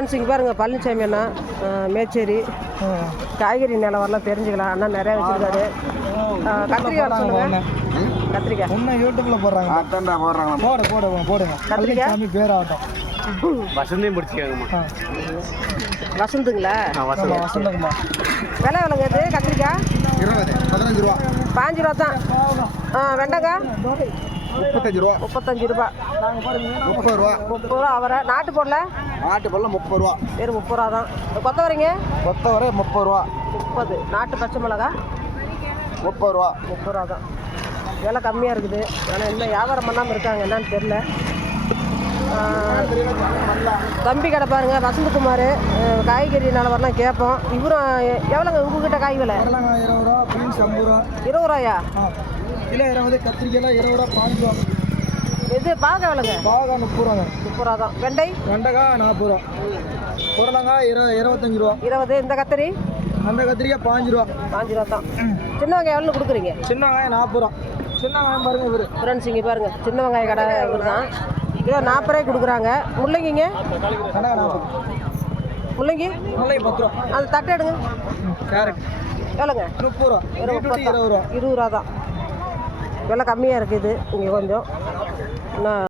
Friends இங்கே பாருங்க பழனிசாமி அண்ணா மேச்சேரி. காய்கறி நிலவரெல்லாம் தெரிஞ்சுக்கலாம். அண்ணா நிறையா வச்சுருக்காரு. கத்திரிக்காய் வர சொல்லுங்க. கத்திரிக்காய். இன்னும் யூடியூப்ல போடுறாங்க. அத்தாண்டா போடுறாங்க போடு போடுங்க போடுங்க. கத்திரிக்காய்? பழனிசாமி பேராகட்டும் வசந்தையும் பிடிச்சிக்காங்கம்மா. வசந்துங்களா? ஆமா வசந்தகுமார் விலை விலைங்க இது? கத்திரிக்காய்? இருபது. பதினஞ்சு ரூபா. பாஞ்சு ரூபா தான். ஆ வெண்டைக்காய்? முப்பத்தஞ்சு ரூபா. முப்பத்தஞ்சு ரூபா. முப்பது ரூபா. முப்பது ரூபா. அவரை நாட்டு பல்ல முப்பது ரூபா. வெறும் முப்பது ரூபா தான். கொத்தவரைங்க கொத்தவரை முப்பது ரூபா. முப்பது. நாட்டு பச்சை மிளகா? முப்பது ரூபா. முப்பது ரூபா தான். விலை கம்மியாக இருக்குது. ஆனால் இன்னும் வியாபாரம் பண்ணாமல் இருக்காங்க என்னன்னு தெரில தம்பி கடை பாருங்க வசந்தகுமார். காய்கறி நிலவரெலாம் கேட்போம். இவரும் எ- எவ்வளோங்க உங்ககிட்ட காய் விலை? இருபது ரூபா இருபது ரூபாயா? கிலோ இருபது கத்திரிக்காய் இருபது ரூபா பாஞ்சு ரூபா. இது பாக எவ்வளோங்க பாவக்காய் முப்பது ரூபாங்க. முப்பது ரூபா தான். வெண்டை? வெண்டைக்காய் நாற்பது ரூபா. புடலங்காய் இரு இருபத்தஞ்சு ரூபா. இருபது. இந்த கத்திரி? அந்த கத்திரிக்காய் பாஞ்சு ரூபா. பாஞ்சு ரூபா தான். சின்ன வெங்காயம் எவ்வளோ கொடுக்குறீங்க? சின்ன வெங்காயம் நாற்பது ரூபா. சின்ன வெங்காயம் பாருங்க இவரு. ஃப்ரெண்ட்ஸ் இங்கே பாருங்கள் சின்ன வெங்காய கடை இவர் தான். கிலோ நாற்பது ரூபாய்க்கு கொடுக்குறாங்க முள்ளங்கிங்க முள்ளங்கி? முல்லை பத்து ரூபா. அந்த தட்டை எடுங்க. கேரட். எவ்வளோங்க முப்பது ரூபா. இருபது ரூபா இருபது ரூபா. தான். விலை கம்மியாக இருக்குது இங்கே கொஞ்சம். No.